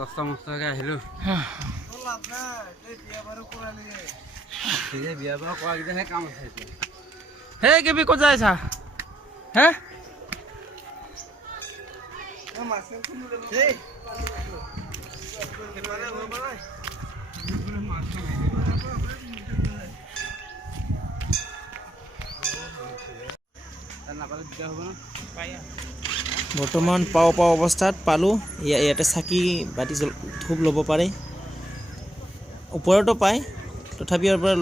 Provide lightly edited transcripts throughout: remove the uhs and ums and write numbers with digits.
কষ্ট মষ্টকে আহিলো বিয়া বাৰু কৰাকেইটাহে কাম আছে এতিয়া হে কেবি ক'ত যাই আছা হে বৰ্তমান পাও অৱস্থাত পালোঁ ইয়াতে চাকি বাতি ধূপ ল'ব পাৰে ওপৰতো পায় তথাপি ইয়াৰ পৰা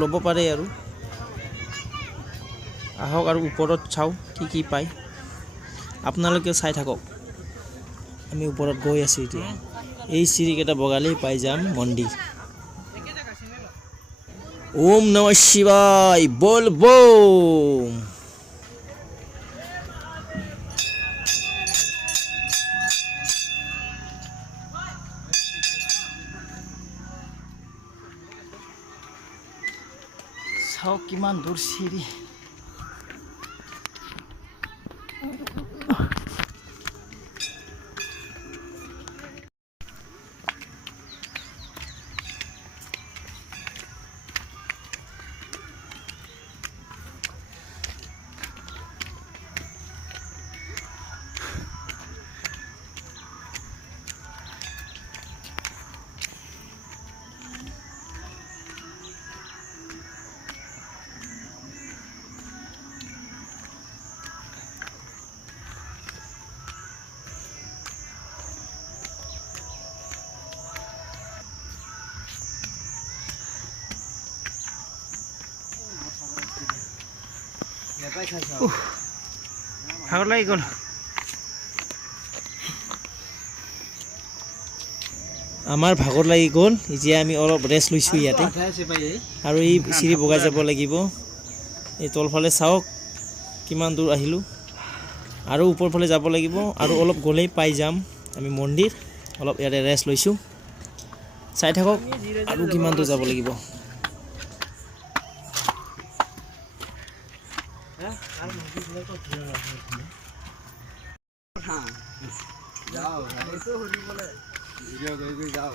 ল'ব পাৰে আৰু আহক আৰু ওপৰত চাওঁ কি পায় আপোনালোকেও চাই থাকক আমি ওপৰত গৈ আছোঁ এতিয়া এই চিৰিকেইটা বগালেই পাই যাম মন্দিৰ ওম নমঃ শিৱায় বল বম চাওক কিমান দূৰ চিৰি ভাগৰ লাগি গ'ল আমাৰ ভাগৰ লাগি গ'ল এতিয়া আমি অলপ ৰেষ্ট লৈছোঁ ইয়াতে আৰু এই চিৰি বগাই যাব লাগিব এই তলফালে চাওক কিমান দূৰ আহিলোঁ আৰু ওপৰফালে যাব লাগিব আৰু অলপ গ'লেই পাই যাম আমি মন্দিৰ অলপ ইয়াতে ৰেষ্ট লৈছোঁ চাই থাকক আৰু কিমান দূৰ যাব লাগিব যাও ভিডিও কৰি যাও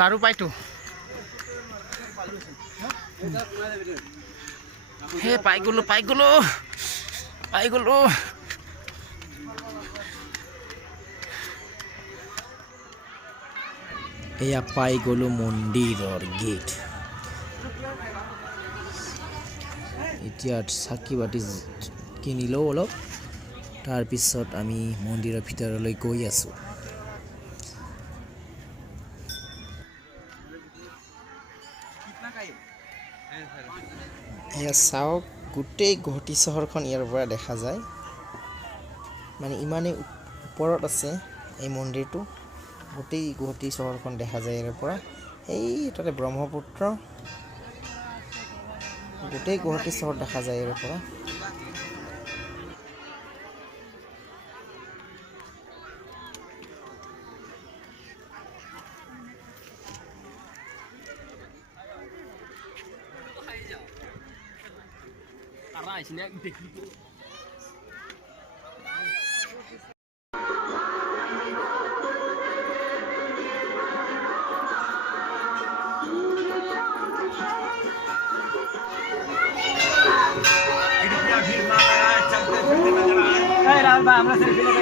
লাৰু পাইতো হে পাই গলো এয়া পাই গ'লো মন্দিৰৰ গেট এতিয়া চাকি বাতি কিনিলেও অলপ তাৰপিছত আমি মন্দিৰৰ ভিতৰলৈ গৈ আছোঁ এয়া চাওক গোটেই গুৱাহাটী চহৰখন ইয়াৰ পৰা দেখা যায় মানে ইমানেই ওপৰত আছে এই মন্দিৰটো গোটেই গুৱাহাটী চহৰখন দেখা যায় ইয়াৰ পৰা এই তাতে ব্ৰহ্মপুত্ৰ গোটেই গুৱাহাটী চহৰ দেখা যায় ইয়াৰ পৰা राहुल भाई हमरा सेल्फी ले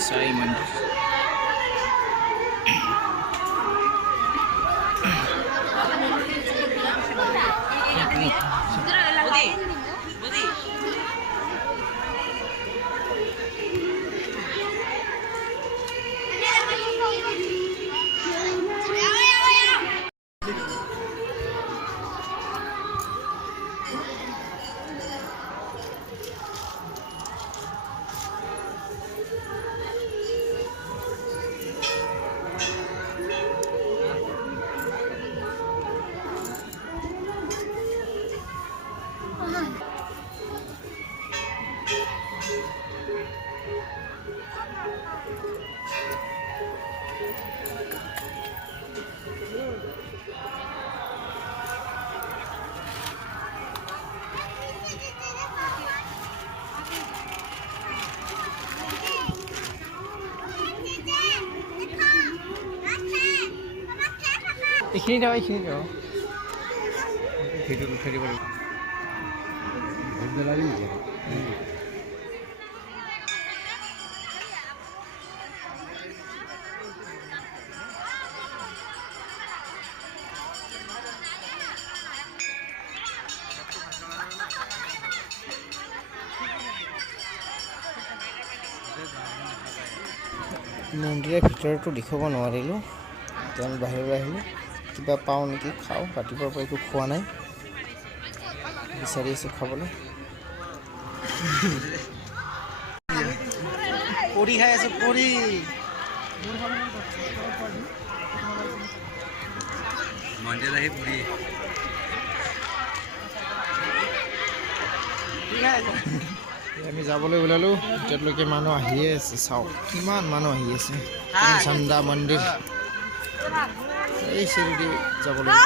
साई मंदिर এইখিনি দিওঁ ভিডিঅ'ত উঠাই দিব লাগিব ভোট জ্বলাবি নেকি মন্দিৰৰ ভিতৰতো দেখুৱাব নোৱাৰিলোঁ এতিয়া আমি বাহিৰলৈ আহিলোঁ কিবা পাওঁ নেকি খাওঁ ৰাতিপুৱাৰ পৰা একো খোৱা নাই বিচাৰি আছোঁ খাবলৈ কৰি খাই আছোঁ কৰি মন্দিৰত আহি পুৰি আমি যাবলৈ ওলালোঁ এতিয়ালৈকে মানুহ আহিয়ে আছে চাওক কিমান মানুহ আহি আছে চান্দা মন্দিৰ এই চিৰিদি যাব লাগিব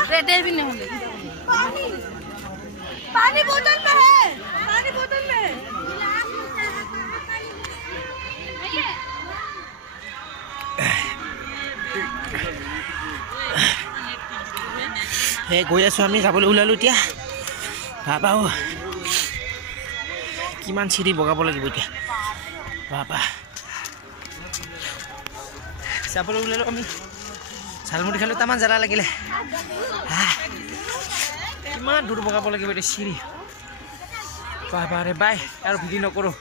पानी बोतल में है पानी बोतल में হে গৈ আছোঁ আমি যাবলৈ ওলালোঁ এতিয়া বাবা কিমান চিৰি বগাব লাগিব এতিয়া বাবা যাবলৈ ওলালোঁ আমি ঝালমুড়ি খালোঁ তামান জ্বালা লাগিলে কিমান দূৰ বগাব লাগিব এতিয়া চিৰি বাবা ৰে বাই আৰু ভিডিঅ' নকৰোঁ